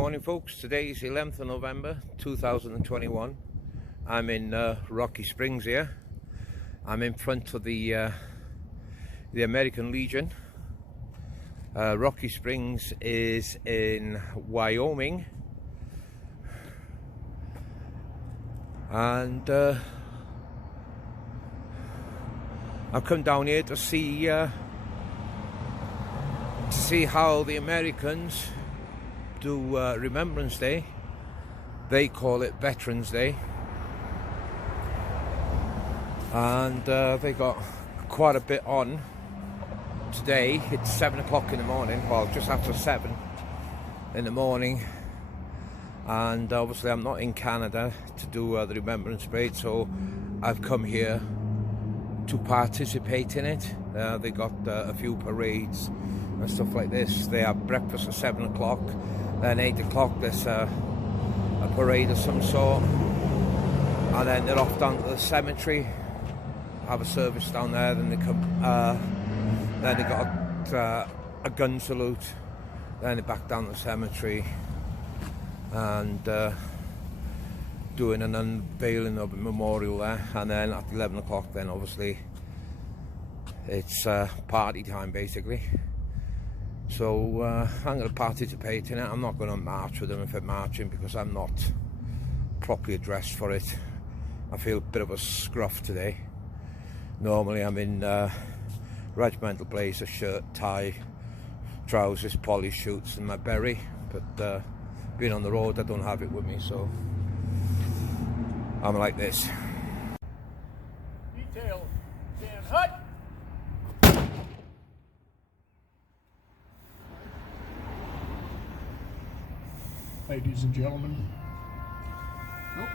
morning, folks. Today is 11th of November 2021. I'm in Rocky Springs here. I'm in front of the American Legion. Rocky Springs is in Wyoming, and I've come down here to see how the Americans do Remembrance Day. They call it Veterans Day, and they got quite a bit on today. It's 7 o'clock in the morning, well, just after 7 in the morning, and obviously I'm not in Canada to do the Remembrance Parade, so I've come here to participate in it. They got a few parades and stuff like this. They have breakfast at 7 o'clock, then 8 o'clock there's a parade of some sort, and then they're off down to the cemetery, have a service down there, then they come, then they got a gun salute, then they're back down to the cemetery and doing an unveiling of a memorial there, and then at 11 o'clock then obviously it's party time basically. So I'm going to participate in it. I'm not going to march with them if I'm marching, because I'm not properly dressed for it. I feel a bit of a scruff today. Normally I'm in regimental blazer, shirt, tie, trousers, polished shoots and my beret, but being on the road I don't have it with me, so I'm like this. Detail, stand hut. Ladies and gentlemen. Nope.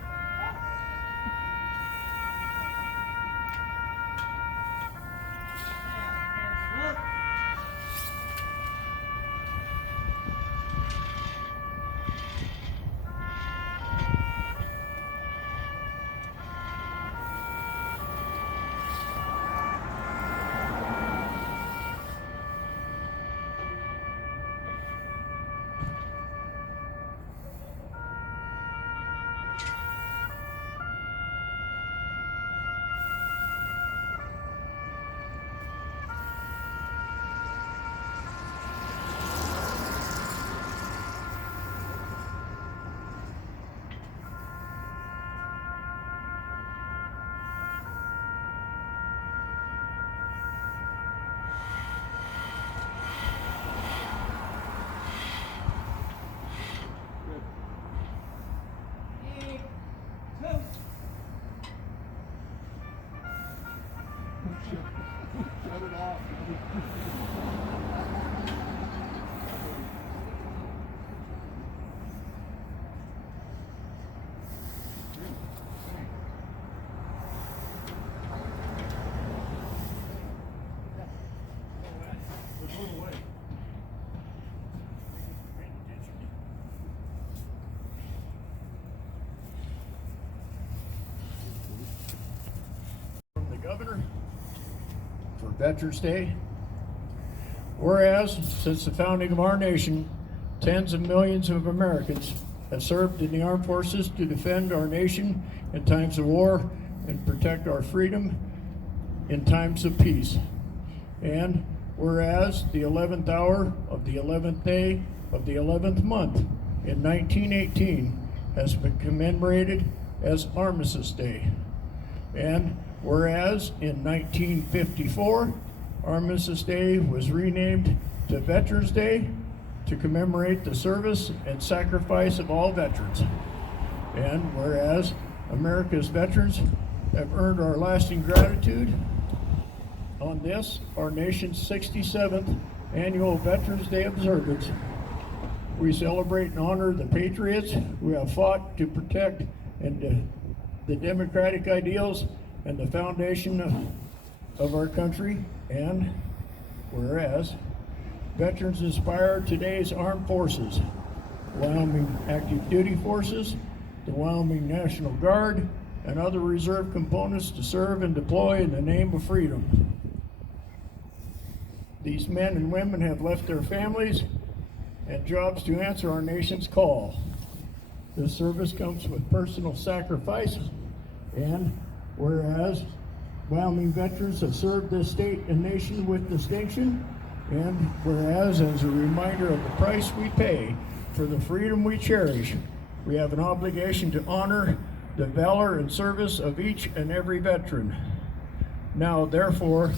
Shut it off. From the governor for Veterans Day. Whereas, since the founding of our nation, tens of millions of Americans have served in the armed forces to defend our nation in times of war and protect our freedom in times of peace. And whereas the 11th hour of the 11th day of the 11th month in 1918 has been commemorated as Armistice Day. And whereas in 1954, Armistice Day was renamed to Veterans Day to commemorate the service and sacrifice of all veterans. And whereas America's veterans have earned our lasting gratitude, on this, our nation's 67th annual Veterans Day observance, we celebrate and honor the patriots who have fought to protect and the democratic ideals and the foundation of our country. And whereas veterans inspire today's armed forces, Wyoming Active Duty Forces, the Wyoming National Guard, and other reserve components to serve and deploy in the name of freedom. These men and women have left their families and jobs to answer our nation's call. This service comes with personal sacrifice, and whereas Wyoming veterans have served this state and nation with distinction, and whereas as a reminder of the price we pay for the freedom we cherish, we have an obligation to honor the valor and service of each and every veteran. Now, therefore,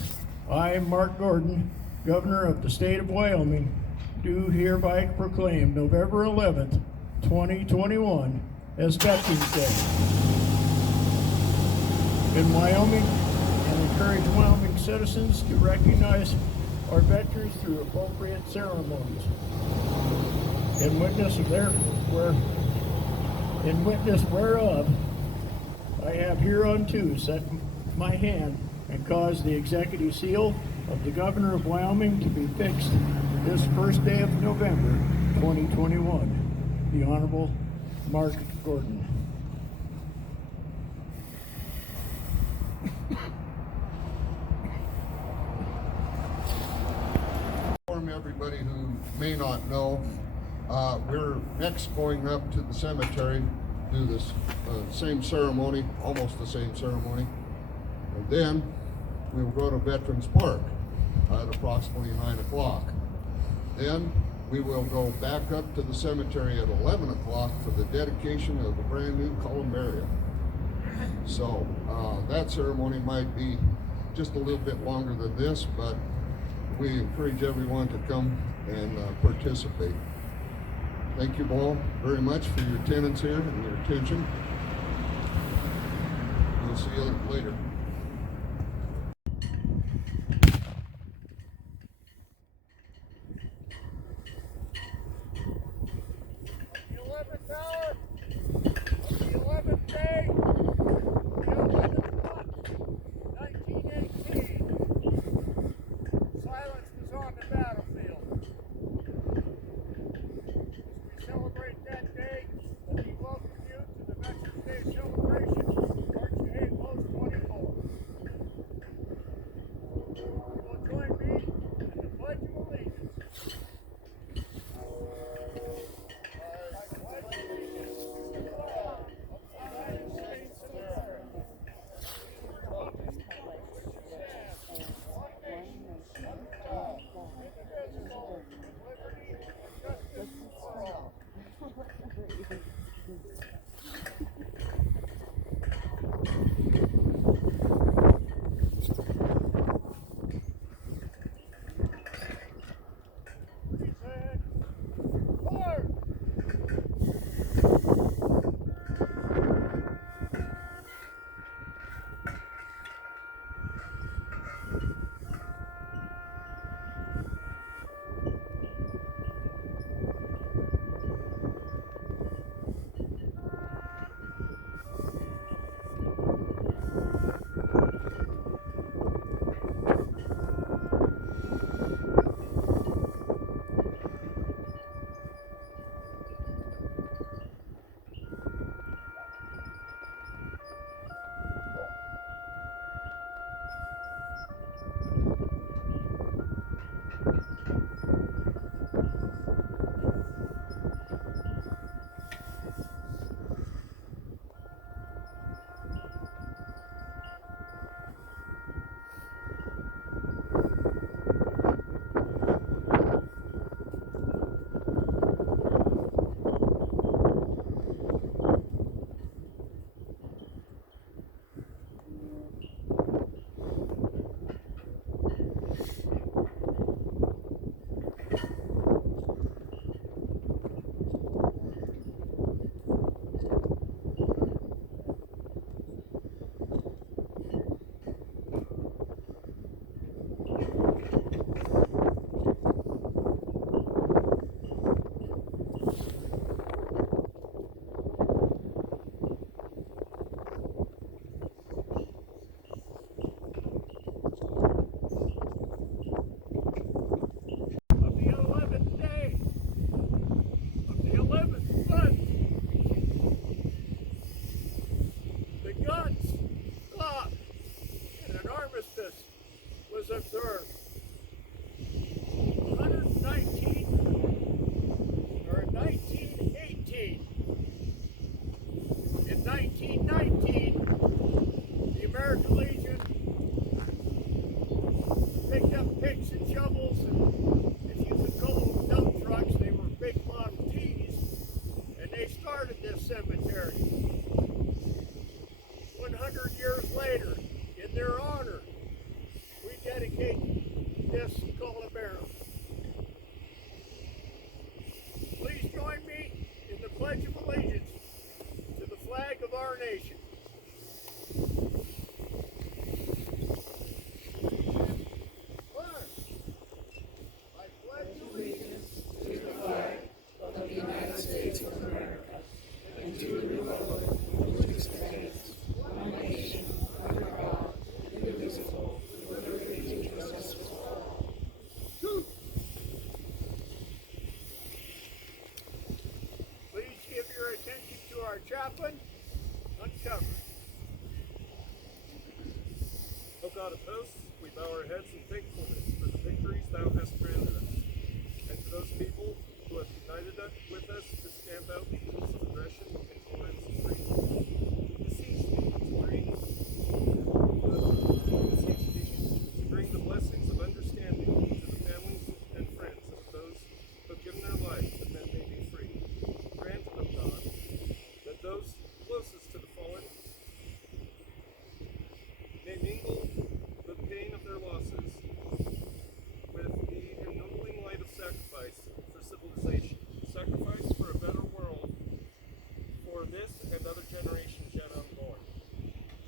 I, Mark Gordon, Governor of the state of Wyoming, do hereby proclaim November 11th, 2021 as Veterans Day in Wyoming, and encourage Wyoming citizens to recognize our veterans through appropriate ceremonies. In witness whereof, I have hereunto set my hand and caused the executive seal of the Governor of Wyoming to be fixed this first day of November 2021. The Honorable Mark Gordon. Inform everybody who may not know, we're next going up to the cemetery, do this same ceremony, almost the same ceremony, and then we'll go to Veterans Park at approximately 9 o'clock. Then we will go back up to the cemetery at 11 o'clock for the dedication of the brand new columbarium. So that ceremony might be just a little bit longer than this, but we encourage everyone to come and participate. Thank you all very much for your attendance here and your attention. We'll see you later. The 11th hour, the 11th day, the 11th month, 1918. Silence was on the battlefield. As we celebrate that day, let me welcome you to the Veterans Day celebration, Archie Post 24. cemetery. 100 years later, in their honor, we dedicate this columbarium. Please join me in the Pledge of Allegiance to the flag of our nation. Please give your attention to our chaplain, Uncovered. O God of hosts, we bow our heads in thankfulness for the victories thou hast granted us, and to those people who have united with us to stamp out the evils of aggression, intolerance, and greed. We beseech thee to bring the blessings of understanding to the families and friends of those who have given their lives that men may be free. Grant, O God, that those closest to the fallen may mingle the pain of their losses with the ennobling light of sacrifice for civilization, sacrifice for a better world for this and other generations yet unborn.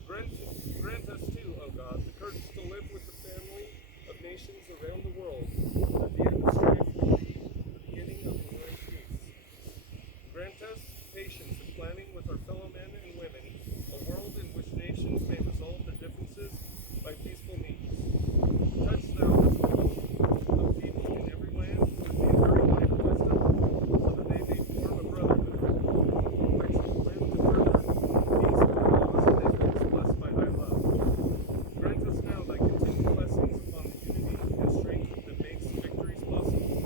Grant us too, O God, the courage to live with the family of nations around the world at the end of strife will be the beginning of enduring peace. Grant us patience in planning with our fellow men and women a world in which nations may resolve their differences by peaceful means. Touch thou the thoughts of people in every land with the enduring light of wisdom, so that they may form a brotherhood, which will live to further peace and laws and nations blessed by thy love. Grant us now thy continued blessings upon the unity and strength that makes victories possible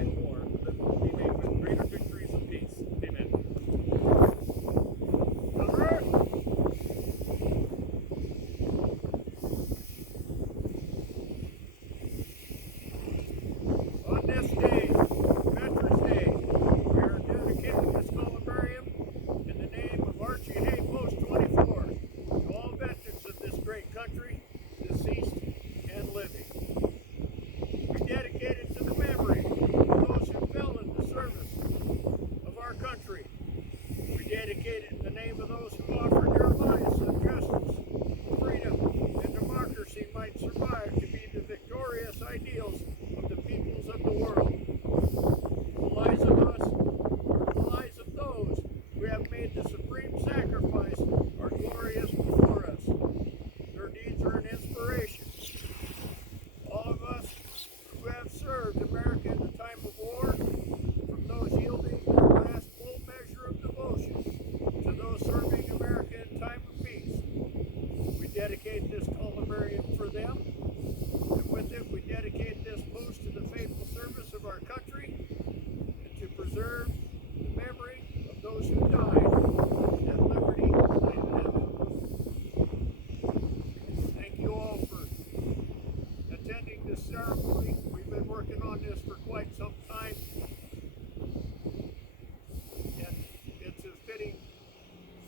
in war, that we may win greater victories of peace. Amen. On this day, Veterans Day, we are dedicating this columbarium in the name of Archie Post 24 to all veterans of this great country, deceased and living. We dedicate it to the memory of those who fell in the service of our country. We dedicate it in the name of those who offered their lives so justice, freedom, and democracy might survive to be the victorious ideals of the peoples of the world. The lives of us, or the lives of those who have made the supreme sacrifice, are glorious before us. Their deeds are an inspiration. All of us who have served America in the time of war, from those yielding their last full measure of devotion to those serving America in time of peace, we dedicate this columbarium for them, and with it we dedicate this post to the faithful service of our country and to preserve the memory of those who died at liberty and heaven. Thank you all for attending this ceremony. We've been working on this for quite some time, and it's a fitting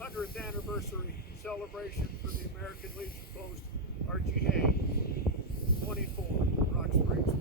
100th anniversary celebration for the American Legion Post Archie 24, Rocky Springs,